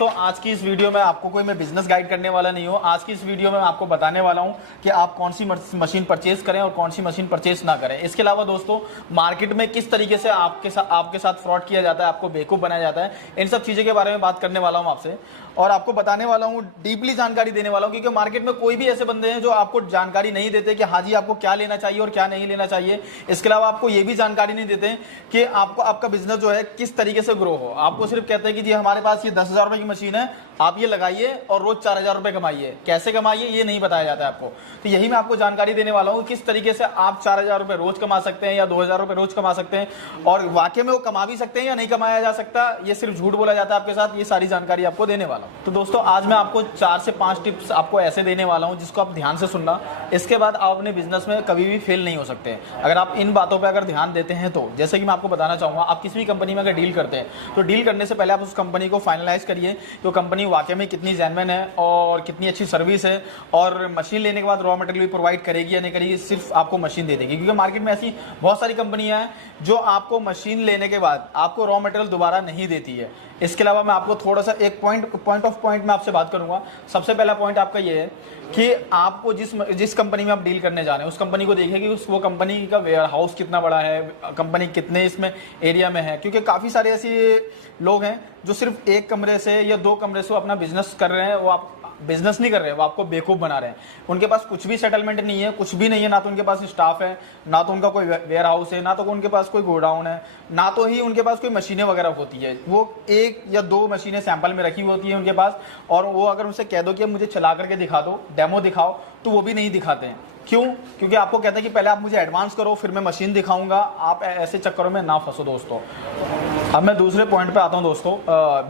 दोस्तों आज की इस वीडियो में आपको कोई मैं बिजनेस गाइड करने वाला नहीं हूँ। आज की इस वीडियो में मैं आपको बताने वाला हूँ कि आप कौन सी मशीन परचेज करें और कौन सी मशीन परचेज ना करें। इसके अलावा दोस्तों मार्केट में किस तरीके से आपके साथ फ्रॉड किया जाता है, आपको बेवकूफ़ बनाया जाता है, इन सब चीज़ों के बारे में बात करने वाला हूँ आपसे और आपको बताने वाला हूँ, डीपली जानकारी देने वाला हूँ। क्योंकि मार्केट में कोई भी ऐसे बंदे हैं जो आपको जानकारी नहीं देते कि हाँ जी आपको क्या लेना चाहिए और क्या नहीं लेना चाहिए। इसके अलावा आपको ये भी जानकारी नहीं देते कि आपको आपका बिजनेस जो है किस तरीके से ग्रो हो। आपको सिर्फ कहते हैं कि जी हमारे पास ये 10,000 रुपए की मशीन है, आप ये लगाइए और रोज 4,000 रुपए कमाइए। कैसे कमाइए ये नहीं बताया जाता है आपको। तो यही मैं आपको जानकारी देने वाला हूँ किस तरीके से आप 4,000 रुपए रोज कमा सकते हैं या 2,000 रुपए रोज कमा सकते हैं और वाकई में वो कमा भी सकते हैं या नहीं कमाया जा सकता, ये सिर्फ झूठ बोला जाता है आपके साथ। ये सारी जानकारी आपको देने वाला हूँ। तो दोस्तों आज मैं आपको 4 से 5 टिप्स आपको ऐसे देने वाला हूँ जिसको आप ध्यान से सुनना। इसके बाद आप अपने बिजनेस में कभी भी फेल नहीं हो सकते अगर आप इन बातों पर अगर ध्यान देते हैं। तो जैसे कि मैं आपको बताना चाहूँगा, आप किसी भी कंपनी में अगर डील करते हैं तो डील करने से पहले आप उस कंपनी को फाइनलाइज करिए कि वो कंपनी वाकई में कितनी जेन्युइन है और कितनी अच्छी सर्विस है और मशीन लेने के बाद रॉ मटेरियल भी प्रोवाइड करेगी या नहीं करेगी, सिर्फ आपको मशीन दे देगी। क्योंकि मार्केट में ऐसी बहुत सारी कंपनियां हैं जो आपको मशीन लेने के बाद आपको रॉ मटेरियल दोबारा नहीं देती है। इसके अलावा मैं आपको थोड़ा सा एक पॉइंट ऑफ पॉइंट में आपसे बात करूंगा। सबसे पहला पॉइंट आपका ये है कि आपको जिस कंपनी में आप डील करने जा रहे हैं उस कंपनी को देखिए कि वो कंपनी का वेयर हाउस कितना बड़ा है, कंपनी कितने इसमें एरिया में है। क्योंकि काफ़ी सारे ऐसे लोग हैं जो सिर्फ एक कमरे से या 2 कमरे से अपना बिजनेस कर रहे हैं। वो आप बिजनेस नहीं कर रहे हैं, वो आपको बेवकूफ़ बना रहे हैं। उनके पास कुछ भी सेटलमेंट नहीं है, कुछ भी नहीं है, ना तो उनके पास स्टाफ है, ना तो उनका कोई वेयर हाउस है, ना तो उनके पास कोई गोडाउन है, ना तो ही उनके पास कोई मशीनें वगैरह होती है। वो 1 या 2 मशीनें सैंपल में रखी होती है उनके पास और वो अगर उनसे कह दो कि मुझे चला करके दिखा दो, डेमो दिखाओ, तो वो भी नहीं दिखाते हैं। क्यों? क्योंकि आपको कहते हैं कि पहले आप मुझे एडवांस करो फिर मैं मशीन दिखाऊंगा। आप ऐसे चक्करों में ना फंसो दोस्तों। अब मैं दूसरे पॉइंट पे आता हूं दोस्तों।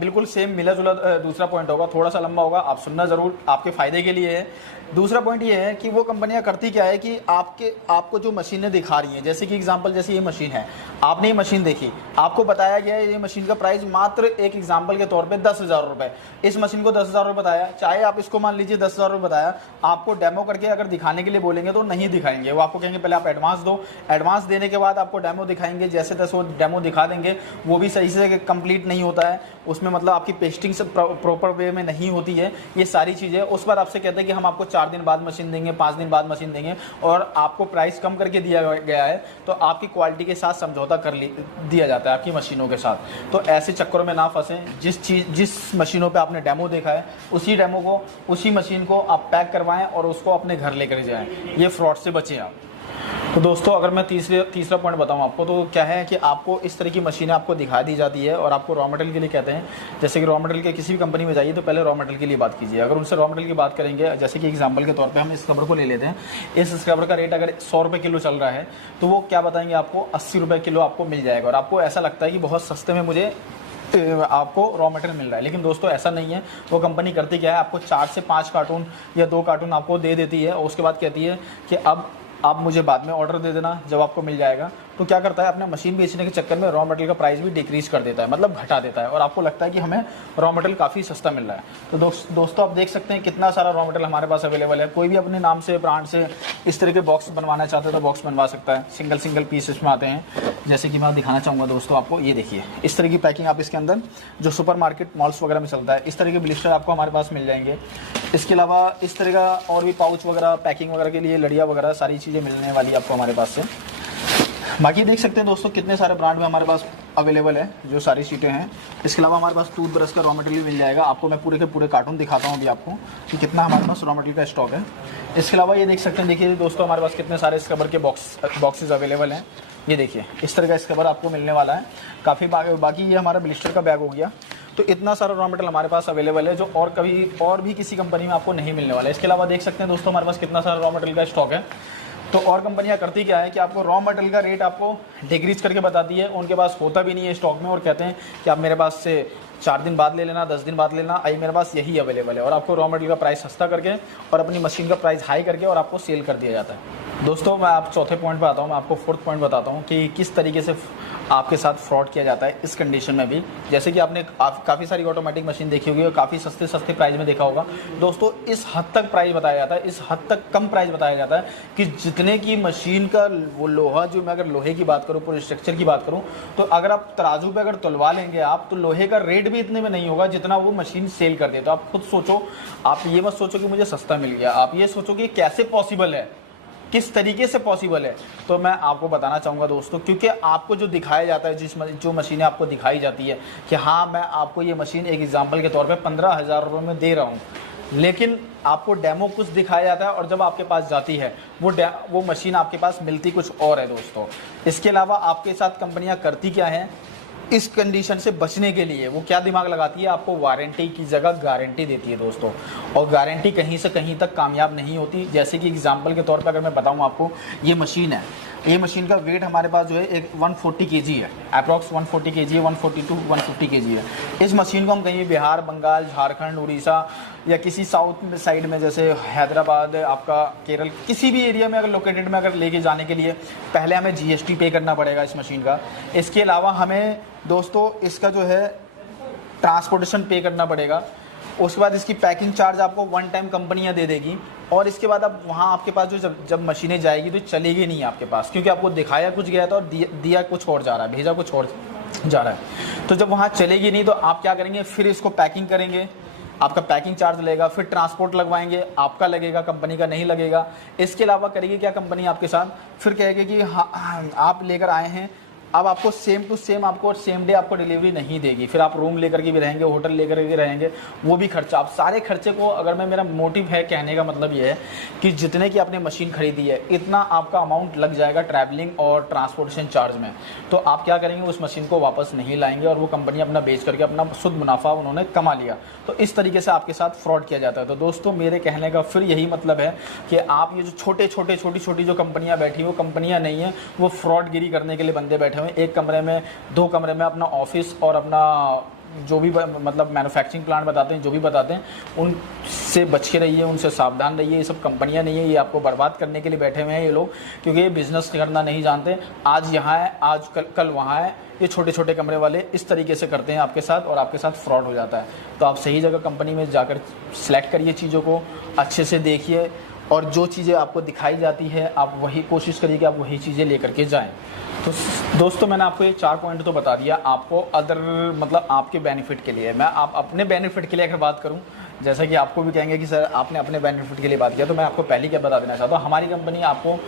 बिल्कुल सेम मिला जुला दूसरा पॉइंट होगा, थोड़ा सा लंबा होगा, आप सुनना जरूर, आपके फायदे के लिए है। दूसरा पॉइंट ये है कि वो कंपनियां करती क्या है कि आपको जो मशीनें दिखा रही हैं, जैसे कि एग्जांपल जैसे ये मशीन है, आपने ये मशीन देखी, आपको बताया गया है ये मशीन का प्राइस मात्र एक एग्जांपल के तौर पे 10,000 रुपए। इस मशीन को 10,000 रुपए बताया, चाहे आप इसको मान लीजिए 10,000 रुपए बताया, आपको डेमो करके अगर दिखाने के लिए बोलेंगे तो नहीं दिखाएंगे। वो आपको कहेंगे पहले आप एडवांस दो, एडवांस देने के बाद आपको डेमो दिखाएंगे। जैसे तैसे वो डेमो दिखा देंगे, वो भी सही से कंप्लीट नहीं होता है, उसमें मतलब आपकी पेस्टिंग से प्रॉपर वे में नहीं होती है, ये सारी चीज़ें। उस पर आपसे कहते हैं कि हम आपको 4 दिन बाद मशीन देंगे, 5 दिन बाद मशीन देंगे और आपको प्राइस कम करके दिया गया है, तो आपकी क्वालिटी के साथ समझौता कर दिया जाता है आपकी मशीनों के साथ। तो ऐसे चक्करों में ना फंसें। जिस मशीनों पे आपने डेमो देखा है उसी मशीन को आप पैक करवाएं और उसको अपने घर लेकर जाएं। ये फ्रॉड से बचें आप। तो दोस्तों अगर मैं तीसरा पॉइंट बताऊं आपको, तो क्या है कि आपको इस तरह की मशीनें आपको दिखा दी जाती है और आपको रॉ मटेरियल के लिए कहते हैं। जैसे कि रॉ मटेरियल के किसी भी कंपनी में जाइए तो पहले रॉ मटेरियल के लिए बात कीजिए। अगर उनसे रॉ मटेरियल की बात करेंगे, जैसे कि एग्जांपल के तौर पे हम इस स्क्रबर को ले लेते हैं, इस स्क्रबर का रेट अगर 100 रुपये किलो चल रहा है तो वो क्या बताएंगे आपको 80 रुपये किलो आपको मिल जाएगा और आपको ऐसा लगता है कि बहुत सस्ते में मुझे आपको रॉ मटेरियल मिल रहा है। लेकिन दोस्तों ऐसा नहीं है। वो कंपनी करती क्या है, आपको 4 से 5 कार्टून या 2 कार्टून आपको दे देती है और उसके बाद कहती है कि अब आप मुझे बाद में ऑर्डर दे देना जब आपको मिल जाएगा। तो क्या करता है, अपना मशीन बेचने के चक्कर में रॉ मटेरियल का प्राइस भी डिक्रीज कर देता है, मतलब घटा देता है और आपको लगता है कि हमें रॉ मटेरियल काफ़ी सस्ता मिल रहा है। तो दोस्तों आप देख सकते हैं कितना सारा रॉ मटेरियल हमारे पास अवेलेबल है। कोई भी अपने नाम से ब्रांड से इस तरह के बॉक्स बनवाना चाहते हैं तो बॉक्स बनवा सकता है। सिंगल पीसेस में आते हैं, जैसे कि मैं दिखाना चाहूँगा दोस्तों आपको। ये देखिए इस तरह की पैकिंग आप इसके अंदर जो सुपर मार्केट मॉल्स वगैरह में चलता है, इस तरह के ब्लिस्टर आपको हमारे पास मिल जाएंगे। इसके अलावा इस तरह का और भी पाउच वगैरह, पैकिंग वगैरह के लिए लड़िया वगैरह सारी चीज़ें मिलने वाली आपको हमारे पास से। बाकी देख सकते हैं दोस्तों कितने सारे ब्रांड में हमारे पास अवेलेबल है जो सारी सीटें हैं। इसके अलावा हमारे पास टूथ ब्रश का रॉ मटेरियल मिल जाएगा। आपको मैं पूरे के पूरे कार्टून दिखाता हूँ अभी आपको कि कितना हमारे पास रॉ मटेरियल का स्टॉक है। इसके अलावा ये देख सकते हैं, देखिए दोस्तों हमारे पास कितने सारे स्क्रबर के बॉक्सेस अवेलेबल हैं। ये देखिए इस तरह का स्क्रबर आपको मिलने वाला है काफ़ी। बाकी ये हमारा ब्लिस्टर का बैग हो गया। तो इतना सारा रॉ मटेरियल हमारे पास अवेलेबल है जो और भी किसी कंपनी में आपको नहीं मिलने वाला है। इसके अलावा देख सकते हैं दोस्तों हमारे पास कितना सारा रॉ मटेरियल का स्टॉक है। तो और कंपनियां करती क्या है कि आपको रॉ मटेरियल का रेट आपको डिक्रीज करके बताती है, उनके पास होता भी नहीं है स्टॉक में और कहते हैं कि आप मेरे पास से 4 दिन बाद ले लेना, 10 दिन बाद ले लेना, आई मेरे पास यही अवेलेबल है। और आपको रॉ मटेरियल का प्राइस सस्ता करके और अपनी मशीन का प्राइस हाई करके और आपको सेल कर दिया जाता है। दोस्तों मैं आप चौथे पॉइंट पर आता हूँ। मैं आपको 4th पॉइंट बताता हूँ कि किस तरीके से आपके साथ फ्रॉड किया जाता है इस कंडीशन में भी। जैसे कि आपने काफ़ी सारी ऑटोमेटिक मशीन देखी होगी और काफ़ी सस्ते प्राइस में देखा होगा दोस्तों। इस हद तक प्राइस बताया जाता है, इस हद तक कम प्राइस बताया जाता है कि जितने की मशीन का वो लोहा, जो मैं अगर लोहे की बात करूँ, पूरे स्ट्रक्चर की बात करूँ, तो अगर आप तराजू पे अगर तुलवा लेंगे आप, तो लोहे का रेट भी इतने में नहीं होगा जितना वो मशीन सेल कर दे। तो आप खुद सोचो, आप ये मत सोचो कि मुझे सस्ता मिल गया, आप ये सोचो कि कैसे पॉसिबल है, किस तरीके से पॉसिबल है। तो मैं आपको बताना चाहूँगा दोस्तों, क्योंकि आपको जो दिखाया जाता है, जो मशीनें आपको दिखाई जाती है कि हाँ मैं आपको ये मशीन एक एग्जांपल के तौर पे 15,000 रुपये में दे रहा हूँ, लेकिन आपको डेमो कुछ दिखाया जाता है और जब आपके पास जाती है वो मशीन आपके पास मिलती कुछ और है दोस्तों। इसके अलावा आपके साथ कंपनियाँ करती क्या हैं, इस कंडीशन से बचने के लिए वो क्या दिमाग लगाती है, आपको वारंटी की जगह गारंटी देती है दोस्तों। और गारंटी कहीं से कहीं तक कामयाब नहीं होती। जैसे कि एग्जांपल के तौर पर अगर मैं बताऊं आपको, ये मशीन है, ये मशीन का वेट हमारे पास जो है एक 140 kg है, अप्रॉक्स 140 kg है, 140 to 150 kg है। इस मशीन को हम कहीं बिहार, बंगाल, झारखंड, उड़ीसा या किसी साउथ साइड में जैसे हैदराबाद, आपका केरल, किसी भी एरिया में अगर लोकेटेड में अगर लेके जाने के लिए पहले हमें GST पे करना पड़ेगा इस मशीन का। इसके अलावा हमें दोस्तों इसका जो है ट्रांसपोर्टेशन पे करना पड़ेगा। उसके बाद इसकी पैकिंग चार्ज आपको वन टाइम कंपनियां दे देगी। और इसके बाद अब वहाँ आपके पास जो जब मशीनें जाएगी तो चलेगी नहीं आपके पास, क्योंकि आपको दिखाया कुछ गया था और दिया कुछ और जा रहा है, भेजा कुछ और जा रहा है। तो जब वहाँ चलेगी नहीं तो आप क्या करेंगे, फिर इसको पैकिंग करेंगे, आपका पैकिंग चार्ज लगेगा, फिर ट्रांसपोर्ट लगवाएंगे, आपका लगेगा, कंपनी का नहीं लगेगा। इसके अलावा करेगी क्या कंपनी आपके साथ, फिर कहेगी कि हाँ आप लेकर आए हैं, अब आपको सेम टू सेम आपको सेम डे आपको डिलीवरी नहीं देगी। फिर आप रूम लेकर के भी रहेंगे, होटल लेकर के रहेंगे, वो भी खर्चा। आप सारे खर्चे को, अगर मैं, मेरा मोटिव है कहने का मतलब ये है कि जितने की आपने मशीन खरीदी है इतना आपका अमाउंट लग जाएगा ट्रैवलिंग और ट्रांसपोर्टेशन चार्ज में। तो आप क्या करेंगे, उस मशीन को वापस नहीं लाएंगे और वो कंपनी अपना बेच करके अपना शुद्ध मुनाफा उन्होंने कमा लिया। तो इस तरीके से आपके साथ फ्रॉड किया जाता है। तो दोस्तों मेरे कहने का फिर यही मतलब है कि आप ये जो छोटी जो कंपनियाँ बैठी, वो कंपनियाँ नहीं है, वो फ्रॉडगिरी करने के लिए बंदे बैठे हुए हैं। एक कमरे में, दो कमरे में अपना ऑफिस और अपना जो भी मतलब मैन्युफैक्चरिंग प्लांट बताते हैं, जो भी बताते हैं, उनसे बच के रहिए, उनसे सावधान रहिए। ये सब कंपनियां नहीं है, ये आपको बर्बाद करने के लिए बैठे हुए हैं ये लोग, क्योंकि ये बिज़नेस करना नहीं जानते। आज यहाँ है, आज कल वहाँ है। ये छोटे कमरे वाले इस तरीके से करते हैं आपके साथ और आपके साथ फ्रॉड हो जाता है। तो आप सही जगह कंपनी में जाकर सेलेक्ट करिए, चीज़ों को अच्छे से देखिए और जो चीज़ें आपको दिखाई जाती है आप वही कोशिश करिए कि आप वही चीज़ें लेकर के जाएं। तो दोस्तों मैंने आपको ये 4 पॉइंट तो बता दिया, आपको अदर मतलब आपके बेनिफिट के लिए। मैं आप अपने बेनिफिट के लिए अगर बात करूं, जैसा कि आपको भी कहेंगे कि सर आपने अपने बेनिफिट के लिए बात किया, तो मैं आपको पहले क्या बता देना चाहता हूँ। हमारी कंपनी आपको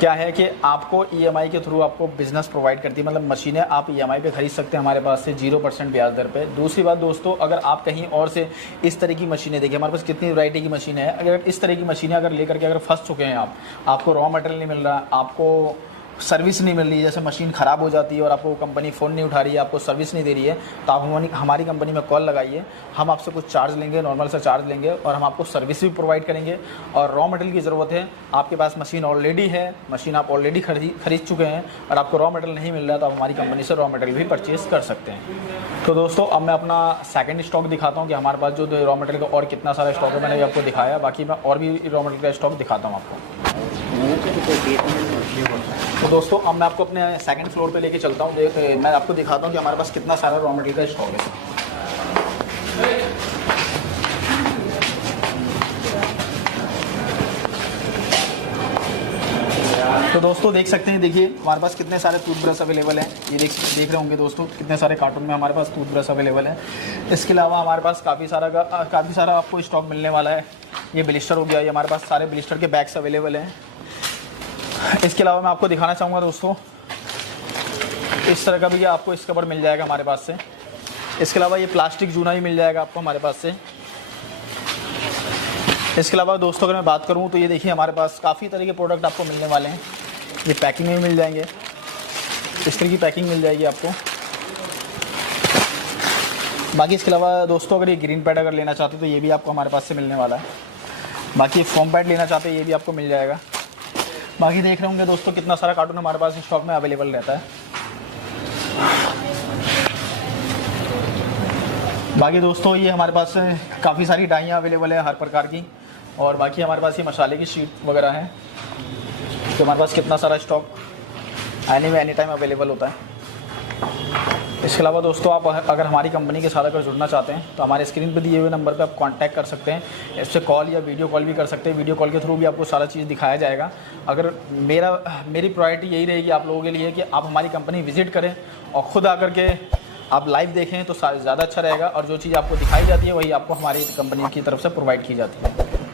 क्या है कि आपको EMI के थ्रू आपको बिज़नेस प्रोवाइड करती है, मतलब मशीनें आप EMI पे खरीद सकते हैं हमारे पास से 0% ब्याज दर पे। दूसरी बात दोस्तों, अगर आप कहीं और से इस तरह की मशीनें देखिए, हमारे पास कितनी वैरायटी की मशीनें हैं, अगर इस तरह की मशीनें अगर लेकर के अगर फंस चुके हैं आपको रॉ मटेरियल नहीं मिल रहा, आपको सर्विस नहीं मिल रही है, जैसे मशीन ख़राब हो जाती है और आपको कंपनी फ़ोन नहीं उठा रही है, आपको सर्विस नहीं दे रही है, तो आप हमारी कंपनी में कॉल लगाइए। हम आपसे कुछ चार्ज लेंगे, नॉर्मल सा चार्ज लेंगे और हम आपको सर्विस भी प्रोवाइड करेंगे। और रॉ मटेरियल की ज़रूरत है, आपके पास मशीन ऑलरेडी है, मशीन आप ऑलरेडी खरीद चुके हैं और आपको रॉ मटेरियल नहीं मिल रहा है, तो आप हमारी कंपनी से रॉ मटेरियल भी परचेज़ कर सकते हैं। तो दोस्तों अब मैं अपना सेकंड स्टॉक दिखाता हूँ कि हमारे पास जो रॉ मटेरियल का और कितना सारा स्टॉक है, मैंने भी आपको दिखाया। बाकी मैं और भी रॉ मटेरियल का स्टॉक दिखाता हूँ आपको। तो दोस्तों अब मैं आपको अपने सेकंड फ्लोर पे लेके चलता हूँ, मैं आपको दिखाता हूँ कि हमारे पास कितना सारा रॉ मटेरियल का स्टॉक है। तो दोस्तों देख सकते हैं, देखिए हमारे पास कितने सारे टूथब्रश अवेलेबल हैं। ये देख रहे होंगे दोस्तों, कितने सारे कार्टून में हमारे पास टूथब्रश अवेलेबल है। इसके अलावा हमारे पास काफ़ी सारा आपको स्टॉक मिलने वाला है। ये ब्लिस्टर हो गया, ये हमारे पास सारे ब्लिस्टर के बैग्स अवेलेबल हैं। इसके अलावा मैं आपको दिखाना चाहूँगा दोस्तों, इस तरह का भी आपको इस कवर मिल जाएगा हमारे पास से। इसके अलावा ये प्लास्टिक जूना भी मिल जाएगा आपको हमारे पास से। इसके अलावा दोस्तों अगर मैं बात करूँ तो ये देखिए हमारे पास काफ़ी तरह के प्रोडक्ट आपको मिलने वाले हैं। ये पैकिंग में मिल जाएंगे, इस तरह की पैकिंग मिल जाएगी आपको। बाकी इसके अलावा दोस्तों अगर ये ग्रीन पैड अगर लेना चाहते हो तो ये भी आपको हमारे पास से मिलने वाला है। बाकी फोम पैड लेना चाहते हैं ये भी आपको मिल जाएगा। बाकी देख रहे होंगे दोस्तों कितना सारा कार्टून हमारे पास स्टॉक में अवेलेबल रहता है। बाकी दोस्तों ये हमारे पास काफ़ी सारी डाइयाँ अवेलेबल है हर प्रकार की। और बाकी हमारे पास ये मसाले की शीट वगैरह हैं, तो हमारे पास कितना सारा स्टॉक एनी टाइम अवेलेबल होता है। इसके अलावा दोस्तों आप अगर हमारी कंपनी के साथ अगर जुड़ना चाहते हैं तो हमारे स्क्रीन पर दिए हुए नंबर पे आप कांटेक्ट कर सकते हैं। इससे कॉल या वीडियो कॉल भी कर सकते हैं। वीडियो कॉल के थ्रू भी आपको सारा चीज़ दिखाया जाएगा। अगर मेरी प्रायोरिटी यही रहेगी आप लोगों के लिए कि आप हमारी कंपनी विजिट करें और ख़ुद आकर के आप लाइव देखें तो ज़्यादा अच्छा रहेगा। और जो चीज़ आपको दिखाई जाती है वही आपको हमारी कंपनी की तरफ से प्रोवाइड की जाती है।